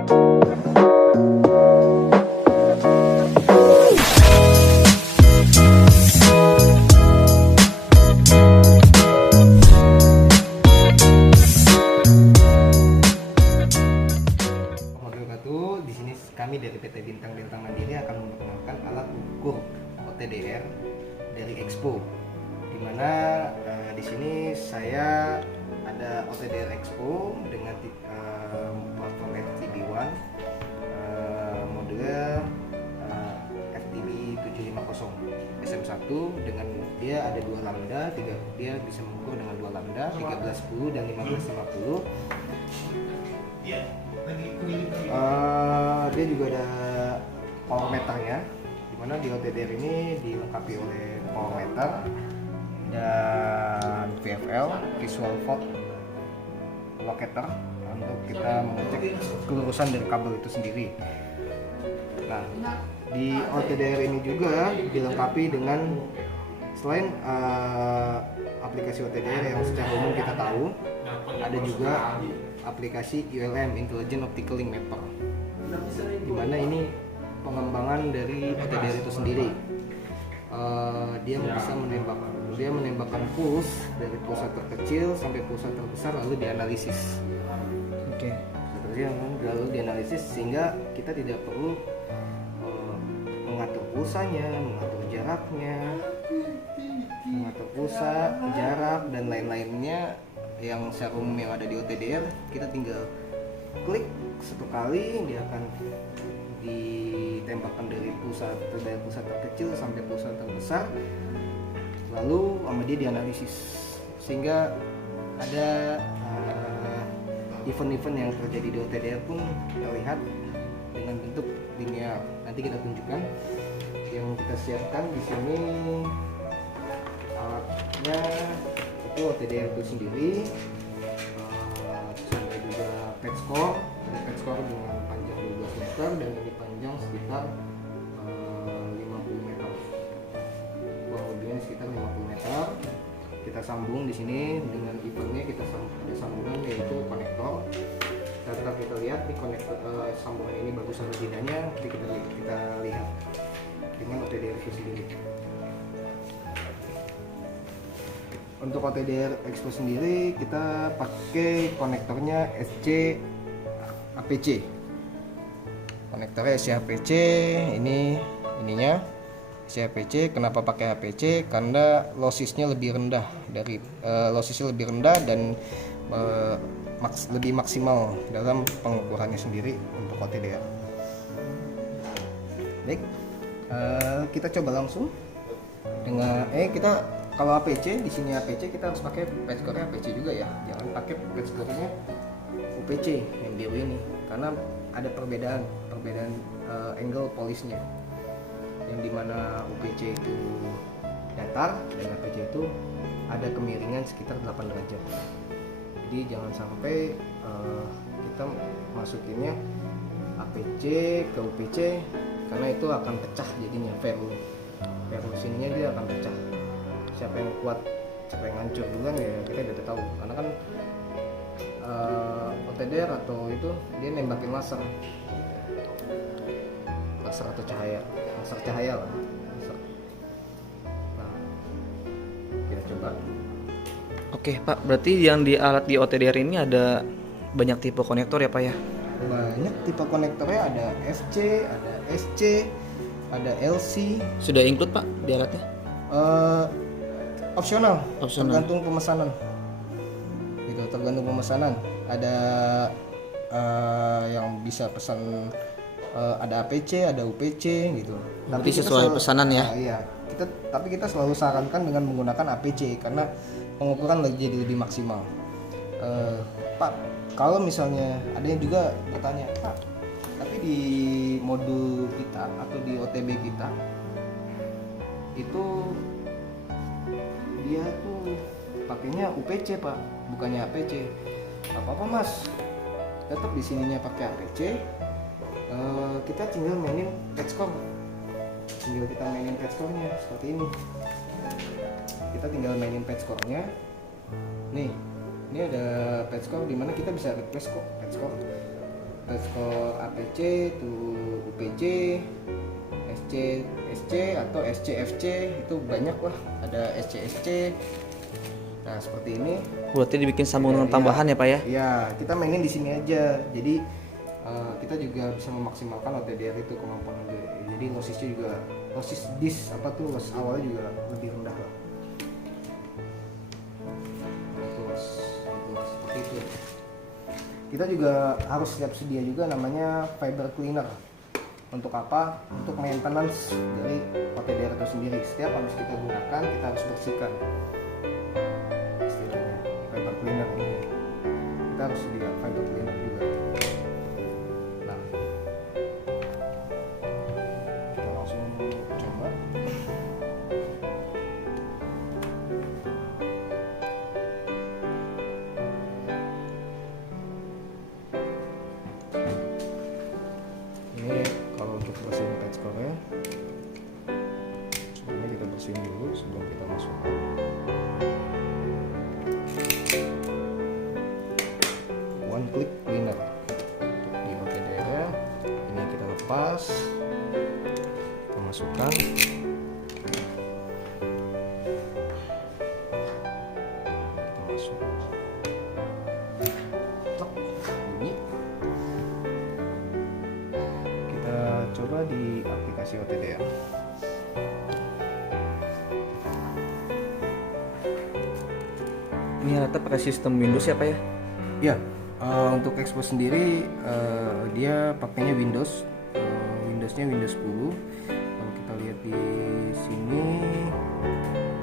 Di sini kami dari PT Bintang Bintang Mandiri akan memperkenalkan alat ukur OTDR dari Expo. Dimana di sini saya ada OTDR Expo dengan platform FTB1, model FTB 750 SM1 dengan dia ada 2 lambda, dia bisa mengukur dengan 2 lambda 1310 dan 1550. Dia juga ada power meternya, dimana di OTDR ini dilengkapi oleh power meter dan VFL visual fault locator untuk kita mengecek kelurusan dari kabel itu sendiri. Nah, di OTDR ini juga dilengkapi dengan selain aplikasi OTDR yang secara umum kita tahu, ada juga aplikasi ULM (Intelligent Optical Link Mapper), dimana ini pengembangan dari OTDR itu sendiri. Dia bisa menembakkan pulse dari pulsa terkecil sampai pulsa terbesar lalu dianalisis. Lalu dianalisis sehingga kita tidak perlu mengatur pulsanya, mengatur jaraknya, mengatur pulsa, jarak dan lain-lainnya yang secara umum yang ada di OTDR. Kita tinggal klik satu kali, dia akan ditembakkan dari pulsa terkecil sampai pulsa terbesar, lalu sama dia dianalisis sehingga ada event-event yang terjadi di OTDR pun terlihat dengan bentuk linear. Nanti kita tunjukkan yang kita siapkan di sini alatnya itu OTDR itu sendiri, sampai juga pet score dengan panjang 12 meter dan ini panjang sekitar 50 meter. Kurang lebihnya sekitar 50 meter. Kita sambung di sini dengan eventnya, kita ada sambungan yaitu konektor. Setelah kita lihat di konektor sambungan ini bagus atau tidaknya, nanti kita lihat dengan OTDR itu sendiri. Untuk OTDR Expo sendiri kita pakai konektornya SC APC. Konektornya SC APC ininya SC APC. Kenapa pakai APC? Karena lossisnya lebih rendah dan lebih maksimal dalam pengukurannya sendiri untuk OTDR. Baik, kita coba langsung dengan kalau APC di sini APC kita harus pakai patch score APC juga ya. Jangan pakai patch score-nya UPC yang biru ini karena ada perbedaan angle polish-nya. Yang dimana UPC itu datar dan APC itu ada kemiringan sekitar 8 derajat. Jadi jangan sampai kita masukinnya APC ke UPC karena itu akan pecah jadinya value sininya dia akan pecah. Siapa yang kuat, siapa yang hancur duluan ya kita tidak tahu, karena kan OTDR atau itu dia nembakin laser atau cahaya, lah. Nah, kita coba. Oke Pak, berarti yang di alat di OTDR ini ada banyak tipe konektor ya Pak ya? Banyak tipe konektornya, ada FC, ada SC, ada LC. Sudah include Pak di alatnya? Opsional, tergantung pemesanan. Gitu, tergantung pemesanan. Ada yang bisa pesan ada APC, ada UPC gitu. Tapi sesuai pesanan ya? Iya. Tapi kita selalu sarankan dengan menggunakan APC karena pengukuran jadi lebih maksimal. Pak, kalau misalnya ada yang juga bertanya, Pak, tapi di modul kita atau di OTB kita itu dia tuh pakainya UPC Pak, bukannya APC. Apa Mas, tetap di sininya pakai APC. Kita tinggal mainin patch score, nya seperti ini. Kita tinggal mainin patch score-nya. Nih, ini ada patch score dimana kita bisa request kok patch score. Petscore APC to UPC, SC atau SCFC, itu banyak lah, ada SCSC. Nah seperti ini. Berarti dibikin sambungan tambahan ya Pak ya? Iya, kita mainin di sini aja. Jadi kita juga bisa memaksimalkan OTDR itu kemampuan. Jadi lossisnya juga, lossis disk loss awalnya juga lebih rendah lah. Seperti itu. Kita juga harus siap sedia juga namanya fiber cleaner. Untuk apa? Untuk maintenance dari OTDR itu sendiri. Setiap habis kita gunakan, kita harus bersihkan. Istilahnya fiber cleaner ini. Kita harus sedia fiber cleaner juga. Nah, kita langsung coba. Ini kalau untuk bersihin Petscore-nya, sebelumnya kita bersihin dulu sebelum kita masukkan. One click cleaner di OTDR-nya. Ini kita lepas, kita masukkan. Kita masuk. Tok, bunyi. Kita coba di aplikasi OTDR. Ini rata pakai sistem Windows ya Pak ya? Ya, untuk expose sendiri dia pakainya Windows, Windowsnya Windows 10. Kalau kita lihat di sini,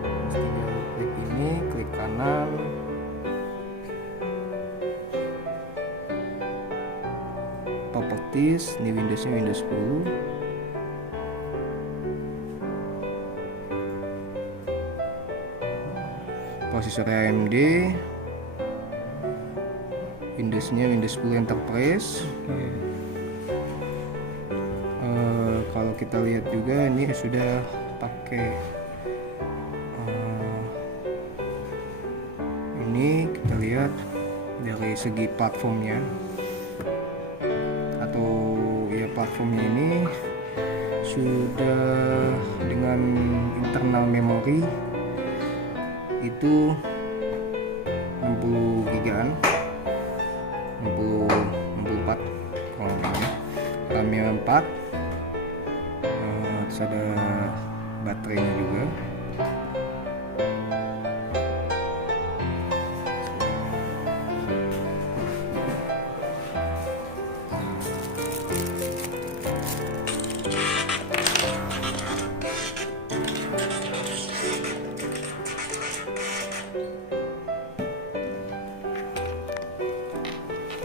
mas tinggal klik ini, klik kanan, properties, ini Windowsnya Windows 10. Prosesor AMD, Windowsnya Windows 10 Enterprise. Kalau kita lihat juga ini sudah pakai ini, kita lihat dari segi platformnya atau ya platformnya ini sudah dengan internal memory itu 60 gigaan, 64 kalau namanya, RAM-nya 4, terus ada baterainya juga.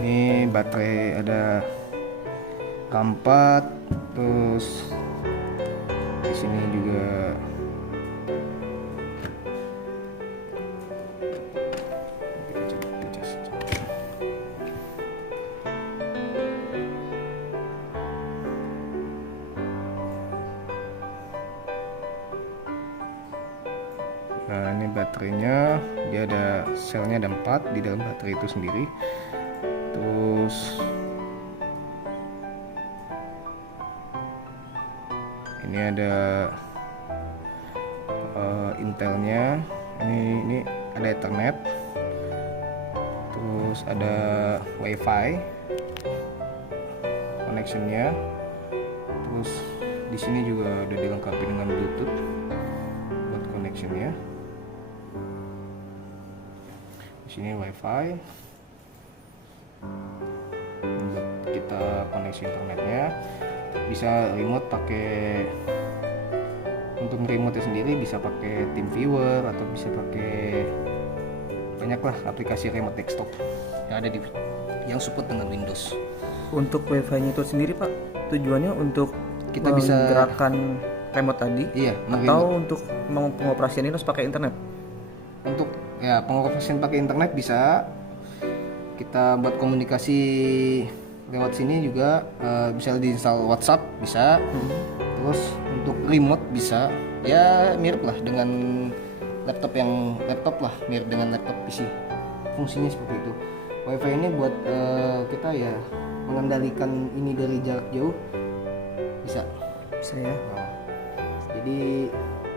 Ini baterai ada RAM 4, terus di sini juga kita coba cas. Nah, ini baterainya, dia ada selnya, ada 4 di dalam baterai itu sendiri. Terus ini ada Intelnya, ini ada Ethernet, terus ada WiFi connectionnya, terus di sini juga udah dilengkapi dengan Bluetooth buat connectionnya. Di sini WiFi, kita koneksi internetnya, bisa remote pakai, untuk remote sendiri bisa pakai TeamViewer atau bisa pakai banyaklah aplikasi remote desktop yang ada di yang support dengan Windows. Untuk wifi-nya itu sendiri Pak, tujuannya untuk Kita bisa menggerakkan remote tadi, iya, atau untuk pengoperasian ini harus pakai internet? untuk ya pengoperasian pakai internet bisa, kita buat komunikasi lewat sini juga, bisa diinstal WhatsApp bisa. Terus untuk remote bisa, ya mirip lah dengan laptop lah, mirip dengan laptop PC, fungsinya seperti itu. WiFi ini buat kita ya mengendalikan ini dari jarak jauh bisa. Bisa ya. Nah, jadi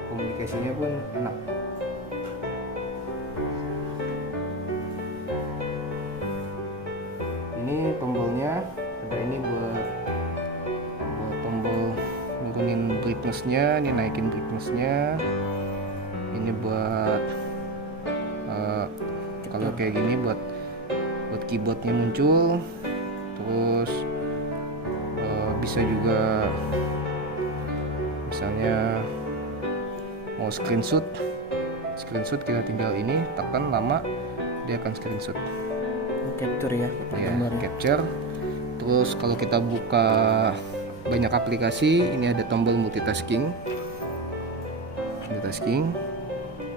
komunikasinya pun enak. Ini tombolnya ada ini buat tombol nurunin brightness-nya, ini naikin brightness-nya. Ini buat kalau kayak gini buat keyboardnya muncul. Terus bisa juga misalnya mau screenshot kita tinggal ini tekan lama dia akan screenshot. Capture ya. Ya, gambar. capture. Terus kalau kita buka banyak aplikasi, ini ada tombol multitasking.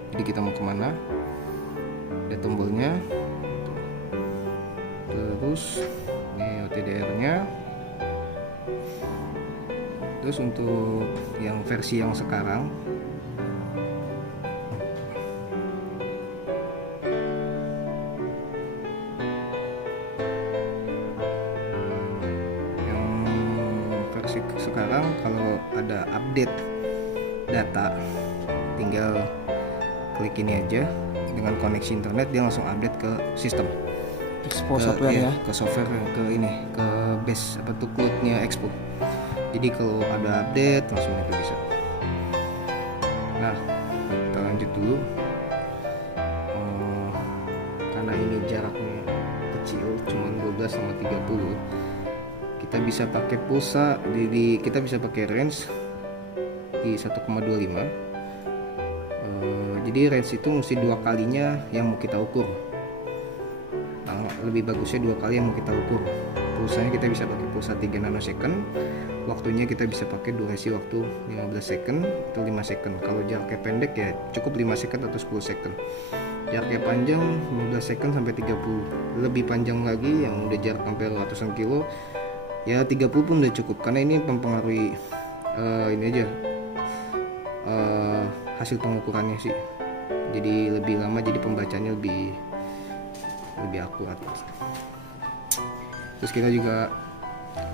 Jadi kita mau kemana, ada tombolnya. Terus ini OTDR-nya. Terus untuk yang versi yang sekarang, kalau ada update data tinggal klik ini aja, dengan koneksi internet dia langsung update ke sistem, Expo software ya. ke software, ke ini, ke base apa tuh cloud-nya Expo. Jadi kalau ada update langsung itu bisa. Nah, kita lanjut dulu. Karena ini jaraknya kecil, cuma 12 sama 30, kita bisa pakai pulsa kita bisa pakai range di 1,25. Jadi range itu mesti 2 kalinya yang mau kita ukur. Nah, lebih bagusnya 2 kali yang mau kita ukur. Pulsanya kita bisa pakai pulsa 3 nanosecond. Waktunya kita bisa pakai durasi waktu 15 second atau 5 second. Kalau jaraknya pendek ya cukup 5 second atau 10 second. Jaraknya panjang 15 second sampai 30. Lebih panjang lagi yang udah jarak sampai ratusan kilo, ya 30 pun udah cukup, karena ini mempengaruhi ini aja hasil pengukurannya sih. Jadi lebih lama, jadi pembacanya lebih akurat. Terus kita juga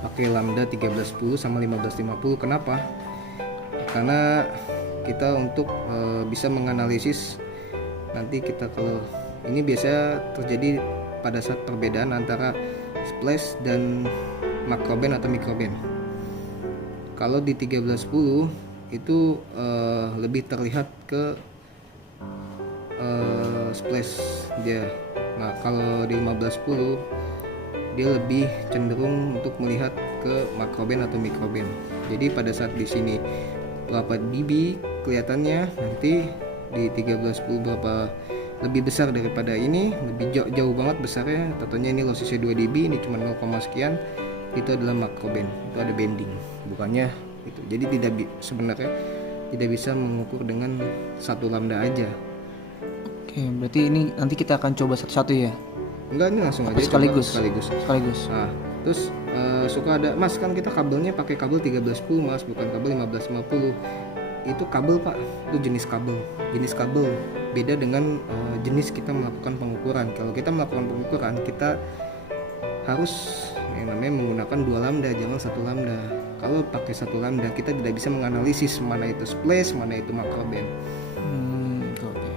pakai lambda 1310 sama 1550. Kenapa? Karena kita untuk bisa menganalisis nanti kita, kalau ini biasa terjadi pada saat perbedaan antara splash dan macroband atau microband. Kalau di 1310 itu lebih terlihat ke splash dia. Nah, kalau di 1510 dia lebih cenderung untuk melihat ke macroband atau microband. Jadi pada saat di sini berapa dB kelihatannya, nanti di 1310 berapa lebih besar daripada ini, lebih jauh banget besarnya. Tentunya ini lossesnya 2 dB, ini cuma 0, sekian, itu adalah macroband, itu ada bending, bukannya itu. Jadi sebenarnya tidak bisa mengukur dengan satu lambda aja. Oke, berarti ini nanti kita akan coba satu-satu ya? Enggak, ini langsung aja sekaligus. Nah, terus suka ada, Mas kan kita kabelnya pakai kabel 1310 Mas, bukan kabel 1550. Itu kabel Pak, itu jenis kabel beda dengan jenis kita melakukan pengukuran. Kalau kita melakukan pengukuran, kita harus yang namanya menggunakan 2 lambda, jangan 1 lambda. Kalau pakai 1 lambda, kita tidak bisa menganalisis mana itu splash, mana itu macroband. Oke.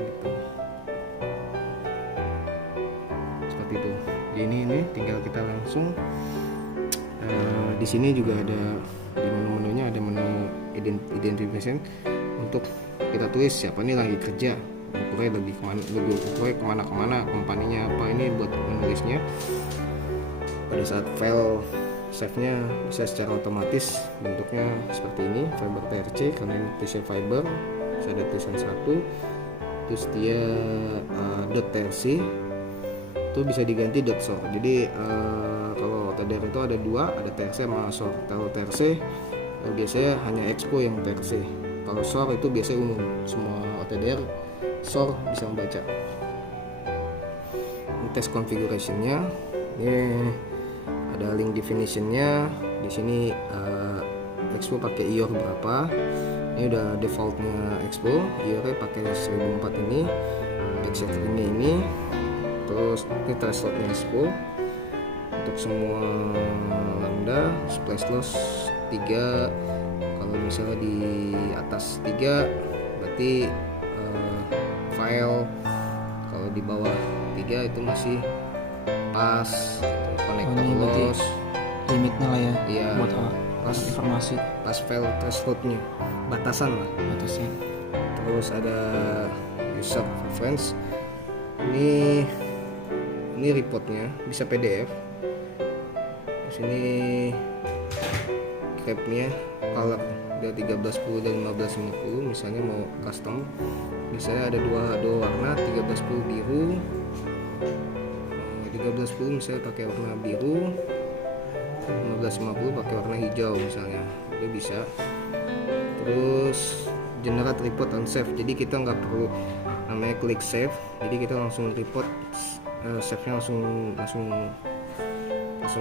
Gitu. Seperti itu. Jadi ini tinggal kita langsung di sini juga ada di menu-menunya, ada menu identification untuk kita tulis siapa nih lagi kerja, ukurnya lagi kemana, kompaninya apa, ini buat menulisnya. Pada saat file save-nya bisa secara otomatis bentuknya seperti ini, fiber TRC, karena ini tulisnya fiber, bisa ada tulisan 1, terus dia .trc itu bisa diganti .sor. Jadi kalau OTDR itu ada 2, ada TRC sama SOR. Kalau TRC biasanya hanya Expo yang TRC. Kalau SOR itu biasanya umum, semua OTDR SOR bisa membaca. Ini tes configuration-nya. Ini ada link definition-nya. Di sini Expo pakai IOR berapa. Ini udah defaultnya Expo. IOR-nya pakai 1004 ini. Backsetting-nya ini. Terus ini thresholdnya 10 untuk semua lambda, splash loss 3. Kalau misalnya di atas 3 berarti file, kalau di bawah 3 itu masih pas gitu. Connector ini berarti loss limitnya lah ya, iya, buat pas informasi file thresholdnya, batasan lah. batasnya. Terus ada user preference, ini reportnya bisa PDF. Di sini capnya color ada 1310 dan 1550, misalnya mau custom misalnya ada dua warna, 1310 biru, 1310 misalnya pakai warna biru, 1550 pakai warna hijau misalnya, itu bisa. Terus generate report on save, jadi kita nggak perlu namanya klik save, jadi kita langsung report, save-nya langsung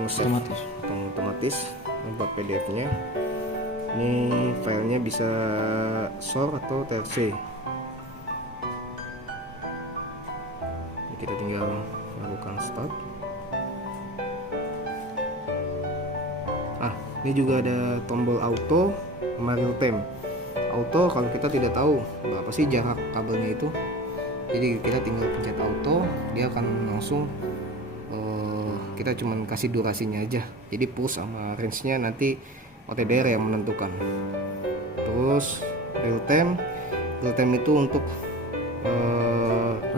save otomatis buat PDF-nya. Ini filenya bisa SOR atau TRC. Kita tinggal lakukan start. Ini juga ada tombol auto sama real time. Auto kalau kita tidak tahu berapa sih jarak kabelnya itu, jadi kita tinggal pencet auto, dia akan langsung kita cuman kasih durasinya aja, jadi push sama range-nya nanti OTDR yang menentukan. Terus real time itu untuk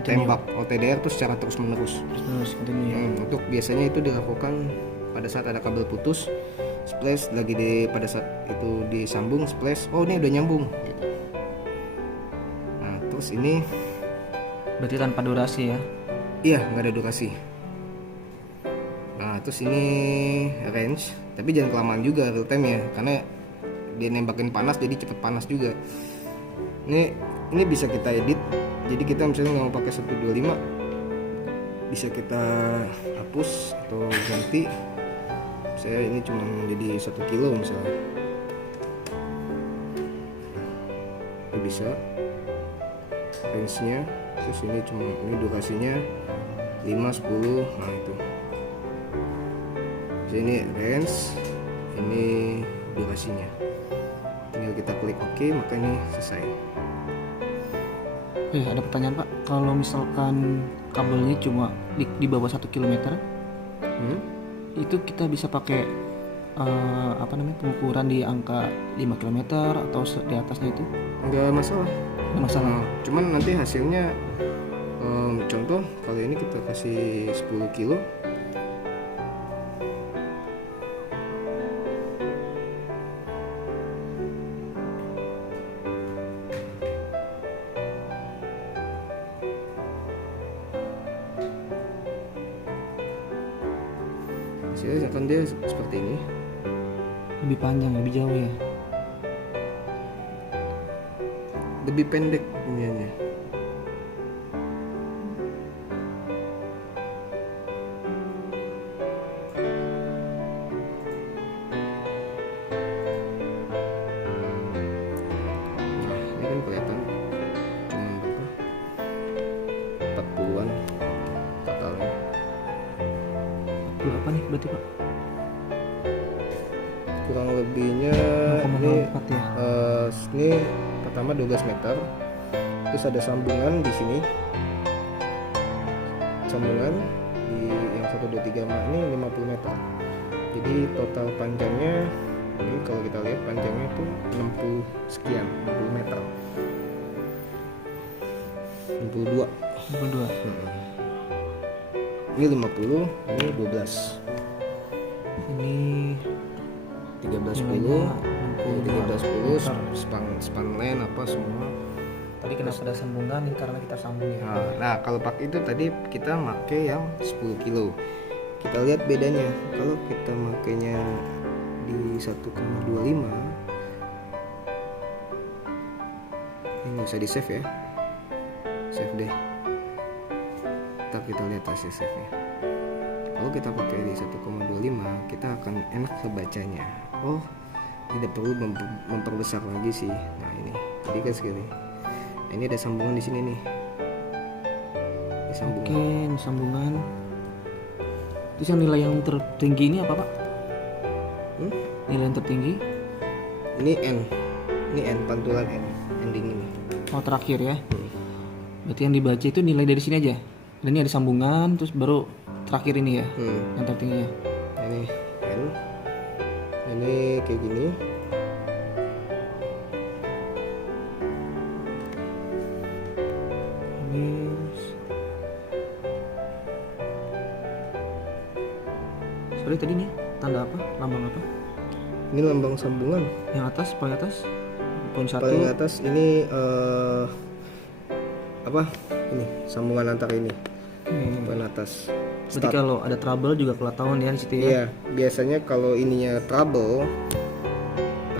tembak OTDR tuh secara terus menerus untuk biasanya itu dilakukan pada saat ada kabel putus, splash lagi pada saat itu disambung splash, oh ini udah nyambung gitu. Nah terus ini berarti tanpa durasi ya? Iya, nggak ada durasi. Nah terus ini range, tapi jangan kelamaan juga real time ya, karena dia nembakin panas jadi cepet panas juga. Ini bisa kita edit, jadi kita misalnya nggak mau pakai 125 bisa kita hapus atau ganti. Saya ini cuma jadi 1 kilo misalnya, itu bisa range-nya. Terus ini durasinya 5-10, nah itu. Jadi ini range, ini durasinya. Tinggal kita klik OK, maka ini selesai. Ada pertanyaan Pak, kalau misalkan kabelnya cuma di bawah 1 km, itu kita bisa pakai pengukuran di angka 5 km atau di atasnya itu? Enggak masalah. Nggak masalah. Cuman nanti hasilnya contoh kalau ini kita kasih 10 kilo, hasilnya akan dia seperti ini. Lebih panjang, lebih jauh ya? Lebih pendek iniannya. Nah, ini kan kelihatan cuma berapa? 40-an totalnya. Berapa nih berarti Pak? Kurang lebihnya 0,04 ya? Ini pertama 12 meter, terus ada sambungan di sini, sambungan di yang 1, 2, 3 ini 50 meter. Jadi total panjangnya ini kalau kita lihat panjangnya itu 60 sekian, 60 meter, 62. Ini 50, ini 12. Ini 1310, 1310 span line apa semua. Tadi kenapa ada sambungan? Ini karena kita sambung ya. Nah kalau pakai itu tadi kita pakai yang 10 kilo. Kita lihat bedanya. Kalau kita makainya di 1,25, ini nggak usah di save ya, save deh. Ntar kita lihat hasil save-nya. Kalau kita pakai di 1,25, kita akan enak kebacanya. Oh, tidak perlu memperbesar lagi sih. Nah ini, tadi kan segini. Nah, ini ada sambungan di sini nih. Ini sambungan. Oke, ini sambungan. Terus yang nilai yang tertinggi ini apa, Pak? Nilai yang tertinggi? Ini N. Ini N, pantulan N. Ending ini. Oh, terakhir ya. Berarti yang dibaca itu nilai dari sini aja. Dan ini ada sambungan, terus baru terakhir ini ya, yang tertinggi ya. Ini N. Ini kayak gini. Ini sorry tadi nih tanda apa? Lambang apa? Ini lambang sambungan. Yang atas, paling atas, poin 1. Paling atas ini apa? Ini sambungan antara ini. Paling atas. Berarti kalau ada trouble juga kelihatan ya di situ ya. Iya, biasanya kalau ininya trouble,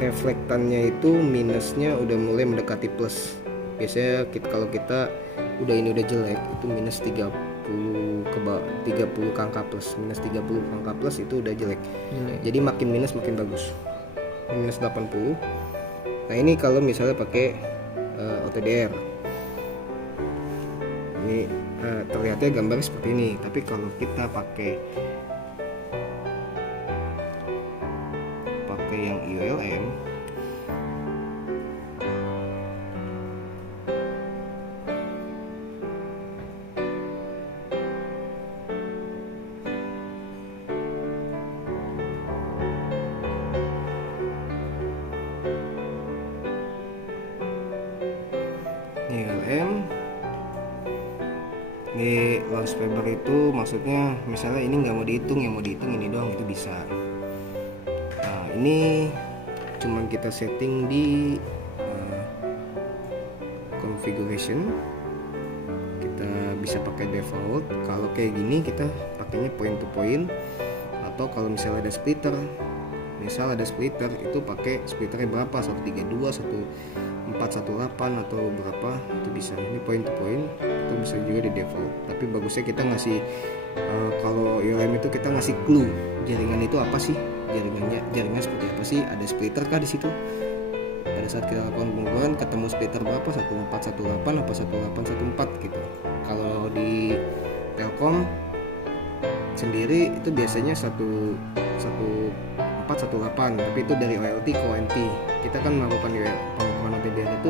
reflektannya itu minusnya udah mulai mendekati plus. Biasanya kalau kita udah jelek itu minus 30 angka plus, minus 30 angka plus itu udah jelek. Jadi makin minus makin bagus. Minus 80. Nah, ini kalau misalnya pakai OTDR. Ini terlihatnya gambarnya seperti ini, tapi kalau kita pakai yang IOLM ini loss paper itu maksudnya misalnya ini nggak mau dihitung, yang mau dihitung ini doang, itu bisa. Nah, ini cuman kita setting di configuration, kita bisa pakai default. Kalau kayak gini kita pakainya point to point, atau kalau misalnya ada splitter, misal ada splitter itu pakai splitternya berapa, 132, 1418 atau berapa, itu bisa. Ini point to point, itu bisa juga di default. Tapi bagusnya kita ngasih kalau IOLM itu kita ngasih clue jaringan itu apa sih, jaringan seperti apa sih, ada splitter kah di situ. Pada saat kita lakukan pengukuran ketemu splitter berapa, 1418 apa 1814 gitu. Kalau di Telkom sendiri itu biasanya 1418, tapi itu dari OLT ke ONT. Kita kan melakukan pengukuran OTDR itu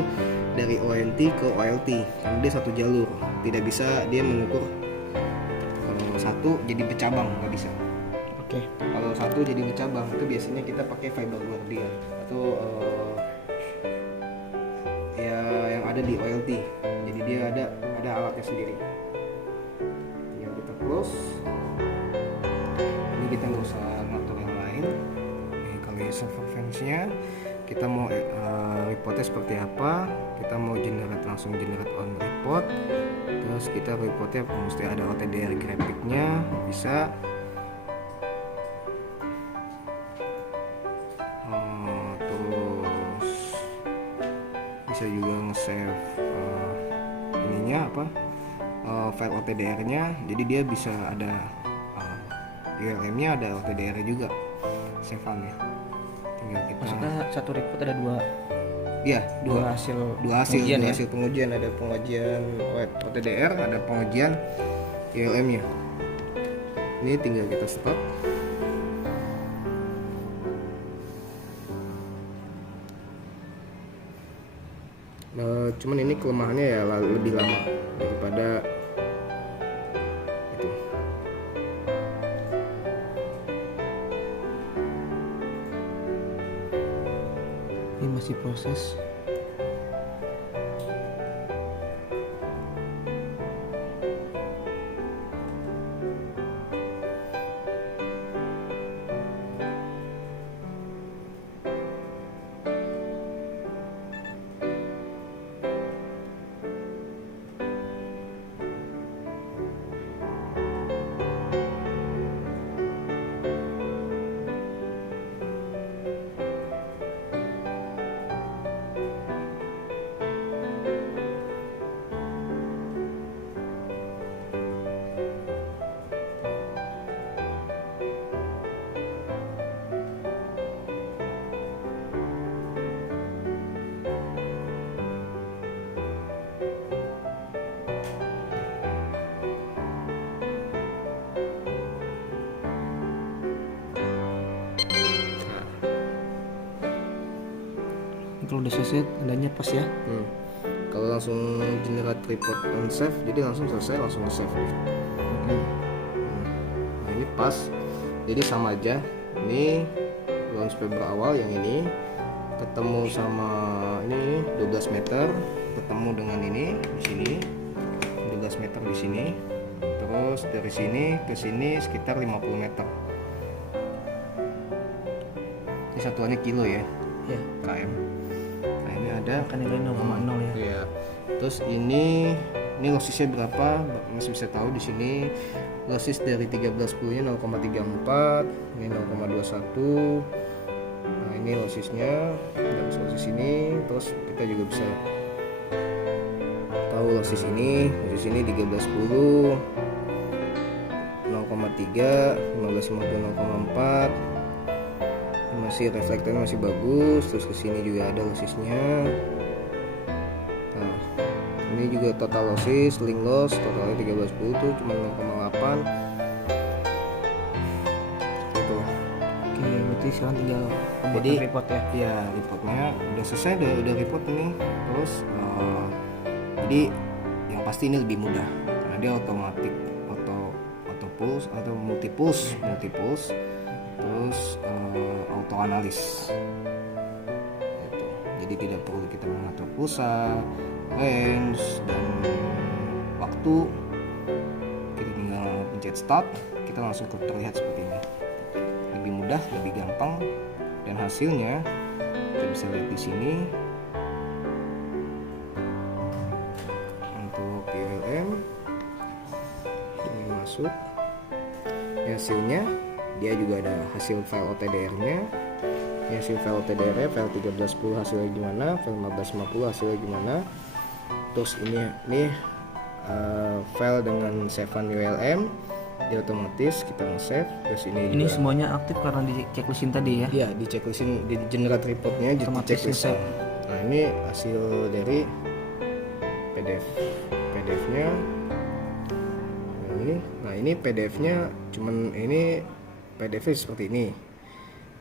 dari ONT ke OLT karena dia satu jalur, tidak bisa dia mengukur satu jadi bercabang, nggak bisa. Oke. Kalau satu jadi bercabang itu biasanya kita pakai fiber guardian atau ya yang ada di OLT, jadi dia ada alatnya sendiri. Yang kita close, ini kita nggak usah ngatur yang lain. Kalau server fans-nya kita mau reportnya seperti apa, kita mau langsung generate on report, terus kita reportnya mesti ada OTDR grafiknya, bisa. Terus bisa juga nge-save ininya apa, file OTDR-nya, jadi dia bisa ada URL-nya, ada OTDR-nya juga, save-nya. Tinggal kita. Maksudnya satu report ada dua hasil pengujian, ya? hasil pengujian, ada pengujian OTDR, ada pengujian ILM-nya. Ini tinggal kita stop. Cuman ini kelemahannya ya lebih lama daripada itu. Ini masih proses. kalau udah selesai tandanya pas ya. Kalau langsung generate report on save, jadi langsung selesai, langsung ke save. Nah ini pas, jadi sama aja. Ini launch paper awal yang ini ketemu sama ini 12 meter, ketemu dengan ini di sini 12 meter di sini, terus dari sini ke sini sekitar 50 meter. Ini satuannya kilo ya, km. Nah ini ada Kan nilai 0,0 ya. Iya. Terus ini lossisnya berapa? Masih bisa tahu di sini. Lossis dari 1310-nya 0,34, ini 0,21. Nah, ini lossisnya. Kita bisa lossis ini, terus kita juga bisa tahu lossis ini 1310 0,3, 1550 0,4. Masih reflektornya masih bagus. Terus kesini juga ada lossisnya. Nah, ini juga total lossis, link loss totalnya 1310 tuh cuma 0,8 gitu. Oke, berarti sekarang tinggal Jadi report ya. ya reportnya udah selesai, udah report ini. Terus jadi yang pasti ini lebih mudah karena dia otomatis auto pulse atau multi pulse terus auto analis gitu. Jadi tidak perlu kita mengatur pulsa, range, dan waktu. Kita tinggal pencet start, kita langsung terlihat seperti ini. Lebih mudah, lebih gampang, dan hasilnya kita bisa lihat di sini. Untuk ULM ini masuk, hasilnya dia juga ada hasil file OTDR-nya. Ini hasil file OTDR-nya, file 1310 hasilnya gimana, file 1550 hasilnya gimana. Terus ini file dengan savean ULM, dia otomatis kita nge-save. Terus ini juga, semuanya aktif karena di checklistin tadi ya. iya, di checklistin, di generate reportnya di Otomatis checklistin. Nah ini hasil dari PDF-nya. Nah ini PDF-nya cuman ini PDF-nya seperti ini.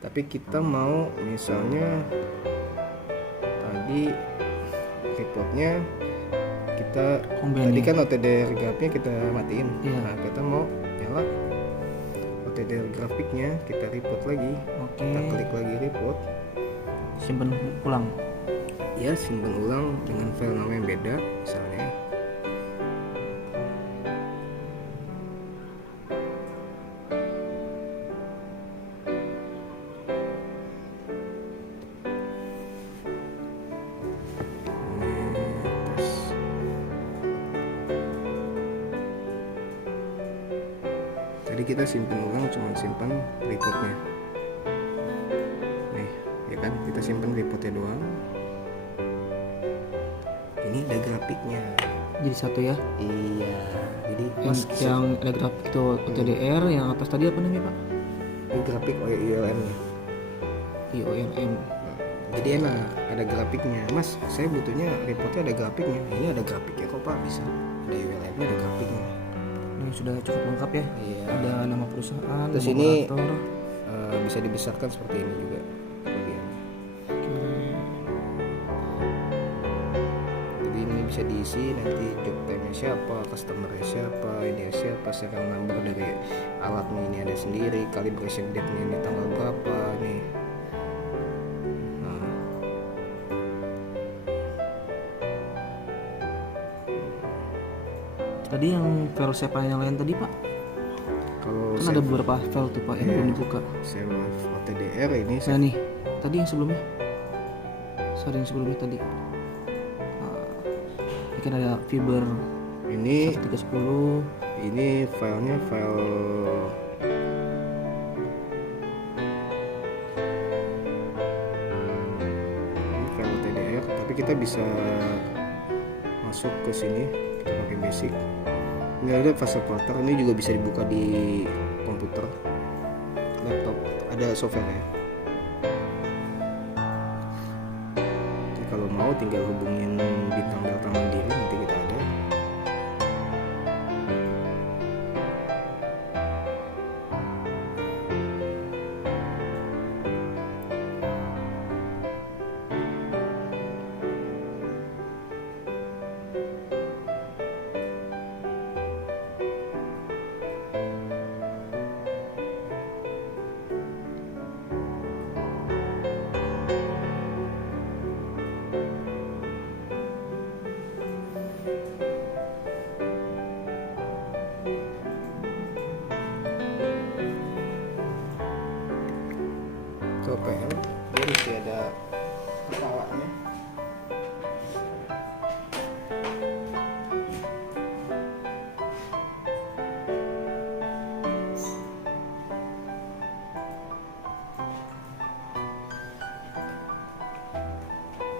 Tapi kita mau misalnya tadi reportnya kita Combine tadi ya? kan OTDR grafiknya kita matiin. Iya. Nah kita mau nyala OTDR grafiknya, kita report lagi. Oke. Kita klik lagi report. Simpen ulang. Ya simpan ulang dengan file nama yang beda misalnya. Tadi kita simpan ulang, cuma simpan reportnya. Nih, ya kan kita simpan reportnya doang. Ini ada grafiknya. Jadi satu ya. Iya. Jadi Yang ada grafik itu OTDR, yang atas tadi apa namanya Pak? ini grafik ULM-nya. IOLM. Jadi enak, ada grafiknya. Mas, saya butuhnya reportnya ada grafiknya. Ini ada grafiknya kok Pak, bisa. Ada ULM-nya, ada grafiknya. Ini sudah cukup lengkap ya. Iya. Ada nama perusahaan, Terus nama ini operator. bisa dibesarkan seperti ini juga. Kelebihannya. Jadi ini bisa diisi nanti job time-nya siapa, customer-nya siapa, ini siapa, serial number dari alatnya ini ada sendiri, calibration date-nya ini tanggal berapa nih. Nah, Tadi yang file SEPA yang lain tadi Pak, kalau kan ada beberapa file tuh Pak yang Iya. belum dibuka. save OTDR ini Nah nih, tadi yang sebelumnya, sorry yang sebelumnya tadi. Ini kan ada fiber ini 1310. ini filenya file ini file OTDR, tapi kita bisa masuk ke sini, kita pakai basic. Ini ada file supporter, ini juga bisa dibuka di komputer, laptop, ada software ya. Jadi kalau mau tinggal hubungin bintang Delta Mandiri, nanti kita ada. PM. Jadi sih ada kepalanya.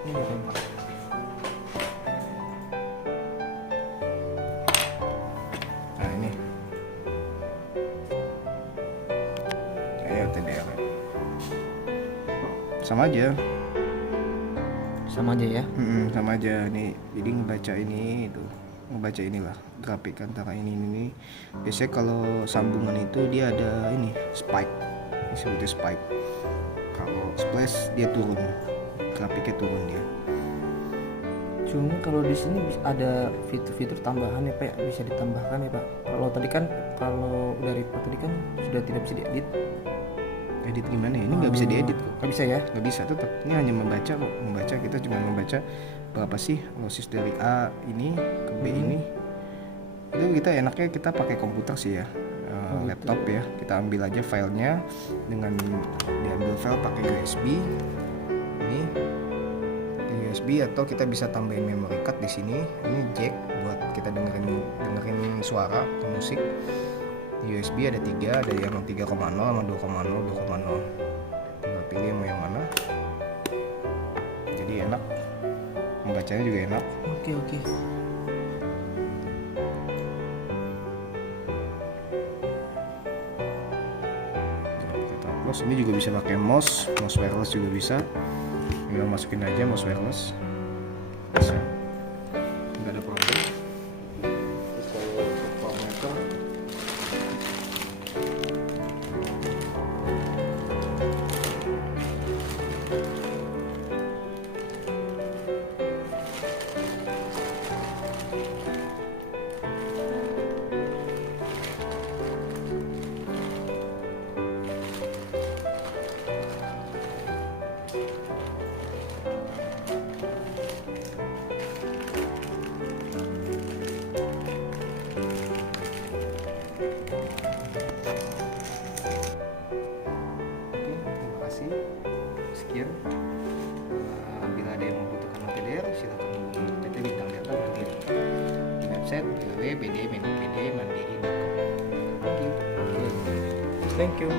Ini ada rem. Nah ini. Ayo TDR. Sama aja. Sama aja ya. Sama aja nih. Jadi ngebaca ini itu, ngebaca inilah grafik antara ini. Biasanya kalau sambungan itu dia ada ini spike, disebutnya spike. Kalau splash dia turun, grafiknya turun dia. Cuma kalau di sini ada fitur-fitur tambahan ya Pak, ya? Bisa ditambahkan ya Pak. Kalau tadi kan, kalau dari Pak tadi kan sudah tidak bisa diedit. Edit gimana ya? Ini nggak bisa diedit kok. Nggak bisa ya? Nggak bisa, tetap ini hanya membaca kok. Membaca, kita cuma membaca berapa sih losis dari A ini ke B ini. Itu kita enaknya kita pakai komputer sih ya, laptop ya. Kita ambil aja filenya dengan diambil file pakai USB ini, USB, atau kita bisa tambahin memory card di sini. Ini jack buat kita dengerin suara atau musik. Di USB ada 3, ada yang 3,0 sama 2,0, 2,0. Tinggal pilih mau yang mana. Jadi enak, membacanya juga enak. Oke. Terus ini juga bisa pakai mouse wireless juga bisa. Tinggal masukin aja mouse wireless. Bisa. Nggak ada problem. Terus kalau untuk power meter, sekian. Bila ada yang membutuhkan TDR, silakan hubungi PT Bintang Data Mandiri di website www.bdmandiri.com. Thank you.